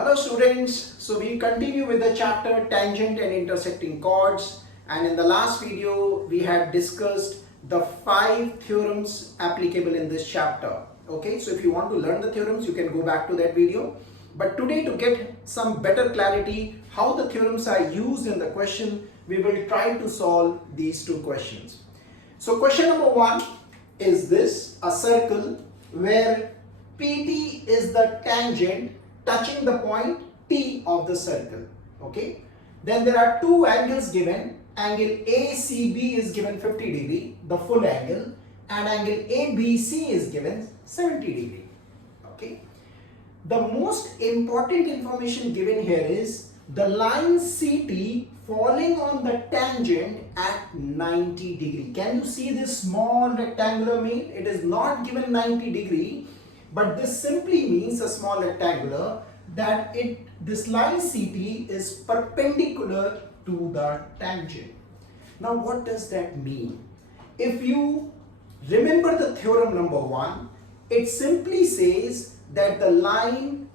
Hello students, so we continue with the chapter tangent and intersecting chords, and in the last video we had discussed the 5 theorems applicable in this chapter. Okay, so if you want to learn the theorems you can go back to that video, but today to get some better clarity how the theorems are used in the question, we will try to solve these two questions. So question number 1 is this: a circle where PT is the tangent touching the point T of the circle. Okay, then there are two angles given. Angle ACB is given 50 degree, the full angle, and angle ABC is given 70 degree. Okay, the most important information given here is the line CT falling on the tangent at 90 degree. Can you see this small rectangular main? It is not given 90 degree, but this simply means a small rectangular that this line CT is perpendicular to the tangent. Now what does that mean? If you remember the theorem number 1, it simply says that the line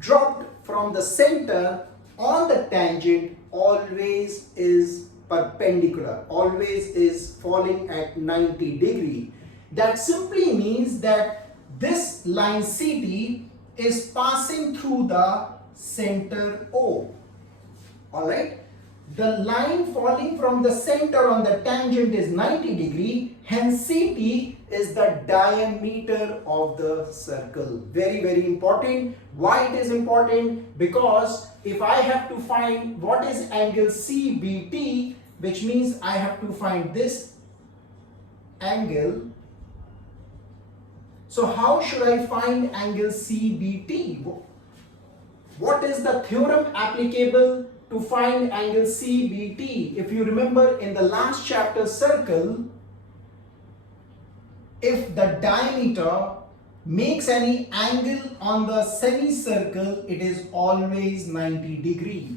dropped from the center on the tangent always is perpendicular, always is falling at 90 degree. That simply means that this line CT is passing through the center O. Alright, the line falling from the center on the tangent is 90 degree, hence CT is the diameter of the circle. Very important. Why it is important? Because if I have to find what is angle CBT, which means I have to find this angle. So how should I find angle CBT? What is the theorem applicable to find angle CBT? If you remember in the last chapter circle, if the diameter makes any angle on the semicircle, it is always 90 degree.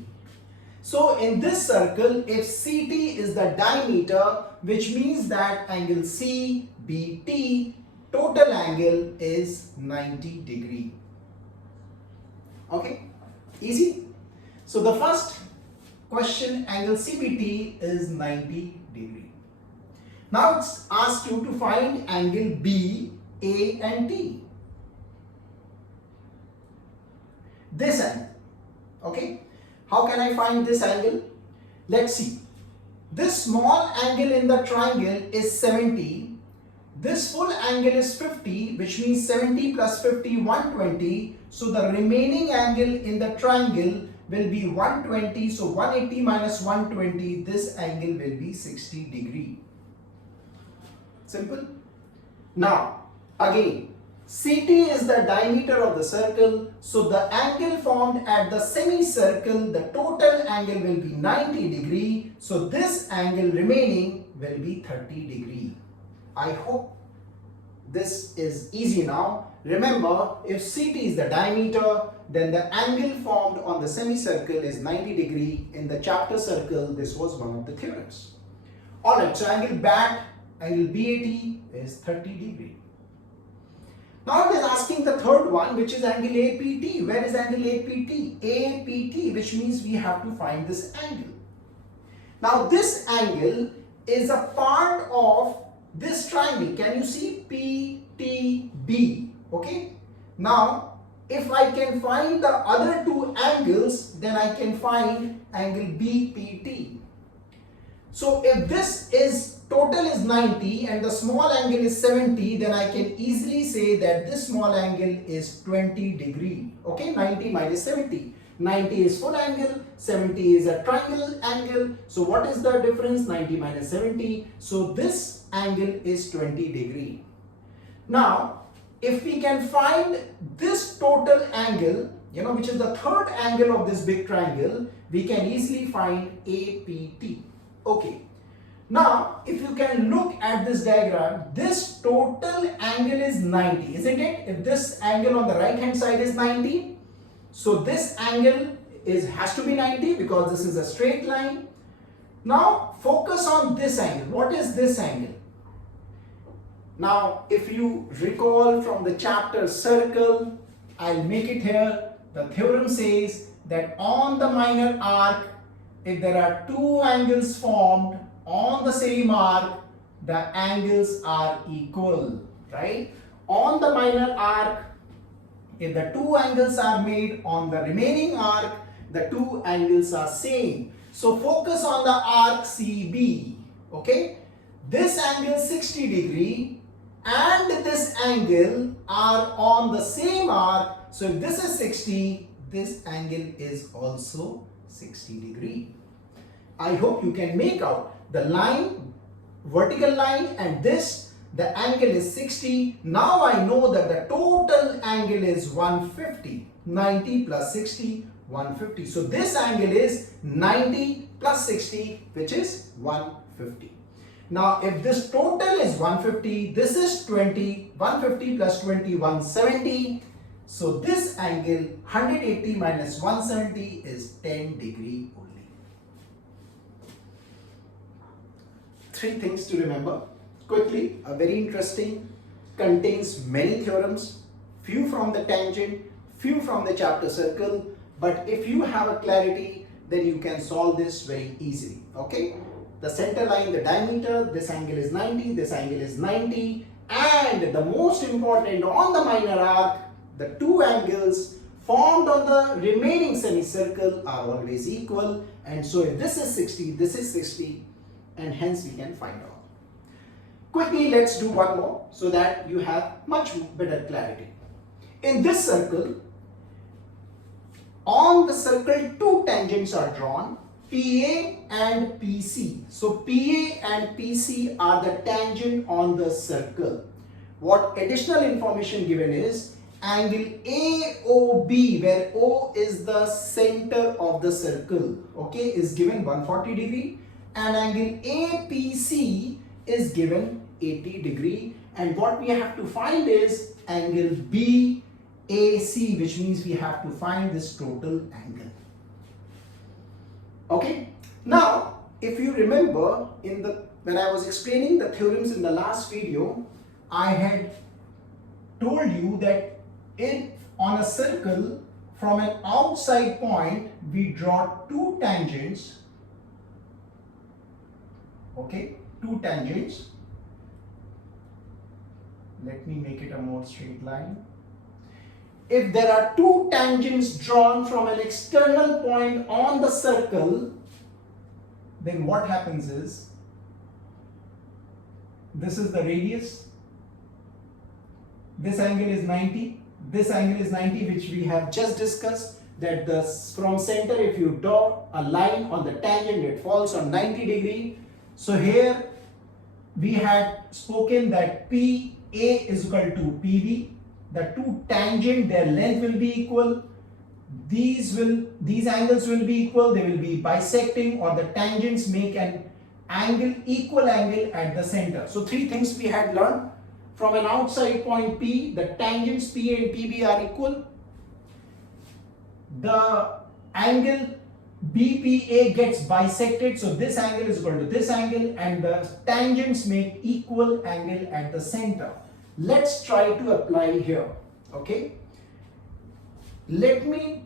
So in this circle, if CT is the diameter, which means that angle CBT total angle is 90 degree. Okay, easy. So the first question, angle CBT is 90 degree. Now it's asked you to find angle B, A and T. This angle. Okay, how can I find this angle? Let's see. This small angle in the triangle is 70. This full angle is 50, which means 70 plus 50, 120. So the remaining angle in the triangle will be 120. So 180 minus 120, this angle will be 60 degree. Simple. Now, again, CT is the diameter of the circle. So the angle formed at the semicircle, the total angle will be 90 degree. So this angle remaining will be 30 degree. I hope this is easy now. Remember, if CT is the diameter, then the angle formed on the semicircle is 90 degree. In the chapter circle, this was one of the theorems. Alright, so angle BAT, angle BAT is 30 degree. Now it is asking the third one, which is angle APT. Where is angle APT? APT, which means we have to find this angle. Now this angle is a part of this triangle. Can you see PTB? Okay. Now, if I can find the other two angles, then I can find angle BPT. So if this is total is 90 and the small angle is 70, then I can easily say that this small angle is 20 degree. Okay, 90 minus 70. 90 is full angle, 70 is a triangle angle. So what is the difference? 90 minus 70. So this angle is 20 degree. Now, if we can find this total angle, which is the third angle of this big triangle, we can easily find APT. Okay. Now, if you can look at this diagram, this total angle is 90, isn't it? If this angle on the right hand side is 90, so this angle has to be 90 because this is a straight line. Now focus on this angle. What is this angle? Now if you recall from the chapter circle, I'll make it here. the theorem says that on the minor arc, if there are two angles formed on the same arc, the angles are equal, right? On the minor arc, if the two angles are made on the remaining arc, the two angles are same. So focus on the arc CB, okay? This angle 60 degree and this angle are on the same arc. So if this is 60, this angle is also 60 degree. I hope you can make out the line, vertical line, and this, the angle is 60. Now I know that the total angle is 150. 90 plus 60, 150. So this angle is 90 plus 60, which is 150. Now if this total is 150, this is 20, 150 plus 20, 170. So this angle 180 minus 170 is 10 degree only. Three things to remember. Quickly, a very interesting, contains many theorems, few from the tangent, few from the chapter circle, but if you have a clarity, then you can solve this very easily, okay? The center line, the diameter, this angle is 90, this angle is 90, and the most important, on the minor arc, the two angles formed on the remaining semicircle are always equal, and so if this is 60, this is 60, and hence we can find out. Quickly, let's do one more so that you have much better clarity. In this circle, on the circle, two tangents are drawn, PA and PC. So PA and PC are the tangent on the circle. What additional information given is angle AOB, where O is the center of the circle, okay, is given 140 degree, and angle APC is given 80 degree, and what we have to find is angle BAC, which means we have to find this total angle. Okay, now if you remember when I was explaining the theorems in the last video, I had told you that if on a circle from an outside point we draw two tangents, okay, two tangents. Let me make it a more straight line. If there are two tangents drawn from an external point on the circle, then what happens is, this is the radius, this angle is 90, this angle is 90, which we have just discussed, that from center, if you draw a line on the tangent, it falls on 90 degree. So here we had spoken that PA is equal to PB. The two tangent, their length will be equal. These angles will be equal. They will be bisecting, or the tangents make an angle, equal angle at the center. So three things we had learned. From an outside point P, the tangents PA and PB are equal. The angle BPA gets bisected, so this angle is equal to this angle, and the tangents make equal angle at the center. Let's try to apply here, okay? Let me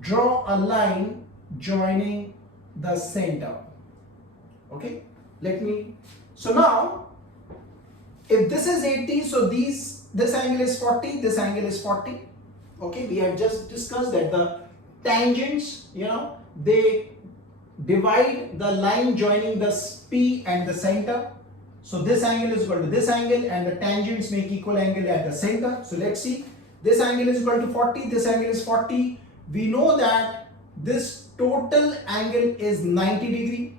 draw a line joining the center, okay? So now, if this is 80, so this angle is 40, this angle is 40, okay? We have just discussed that the tangents, they divide the line joining the P and the center. So this angle is equal to this angle, and the tangents make equal angle at the center. So let's see, this angle is equal to 40, this angle is 40. We know that this total angle is 90 degree,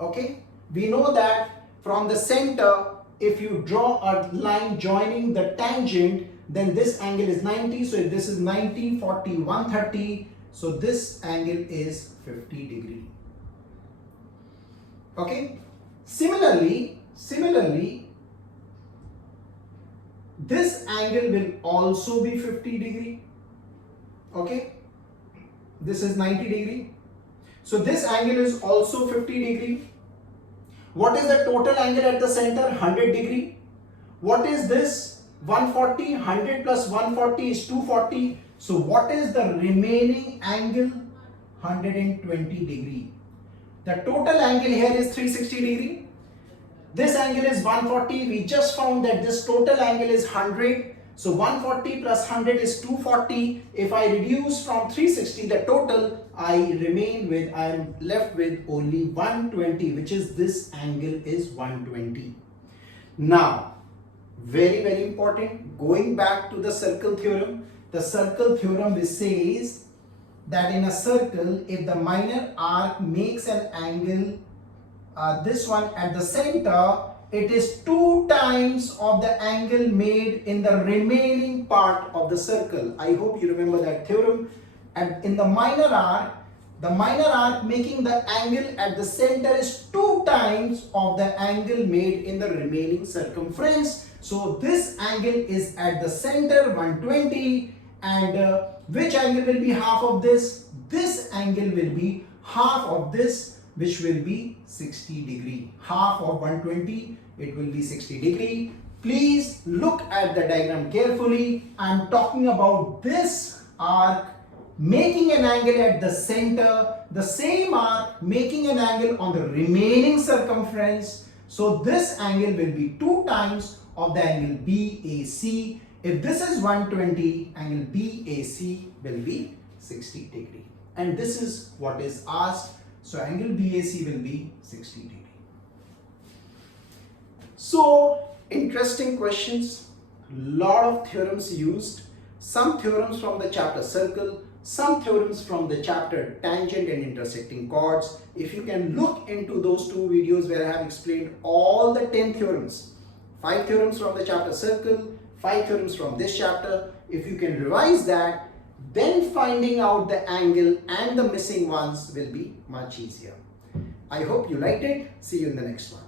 okay? We know that from the center, if you draw a line joining the tangent, then this angle is 90. So if this is 90, 40, 130, so this angle is 50 degree. Okay. Similarly, this angle will also be 50 degree. Okay. This is 90 degree. So this angle is also 50 degree. What is the total angle at the center? 100 degree. What is this? 140. 100 plus 140 is 240. So what is the remaining angle? 120 degree. The total angle here is 360 degree. This angle is 140. We just found that this total angle is 100. So 140 plus 100 is 240. If I reduce from 360 the total, I am left with only 120, which is this angle is 120. Now, very important, going back to the circle theorem. The circle theorem which says that in a circle, if the minor arc makes an angle, this one at the center, it is 2 times of the angle made in the remaining part of the circle. I hope you remember that theorem. And in the minor arc making the angle at the center is 2 times of the angle made in the remaining circumference. So this angle is at the center, 120, and which angle will be half of this? This angle will be half of this, which will be 60 degree. Half of 120, it will be 60 degree. Please look at the diagram carefully. I am talking about this arc making an angle at the center, the same arc making an angle on the remaining circumference. So this angle will be 2 times of the angle BAC. If this is 120, angle BAC will be 60 degree. And this is what is asked. So angle BAC will be 60 degree. So interesting questions. Lot of theorems used. Some theorems from the chapter circle, some theorems from the chapter tangent and intersecting chords. If you can look into those 2 videos where I have explained all the 10 theorems, 5 theorems from the chapter circle, 5 theorems from this chapter. If you can revise that, then finding out the angle and the missing ones will be much easier. I hope you liked it. See you in the next one.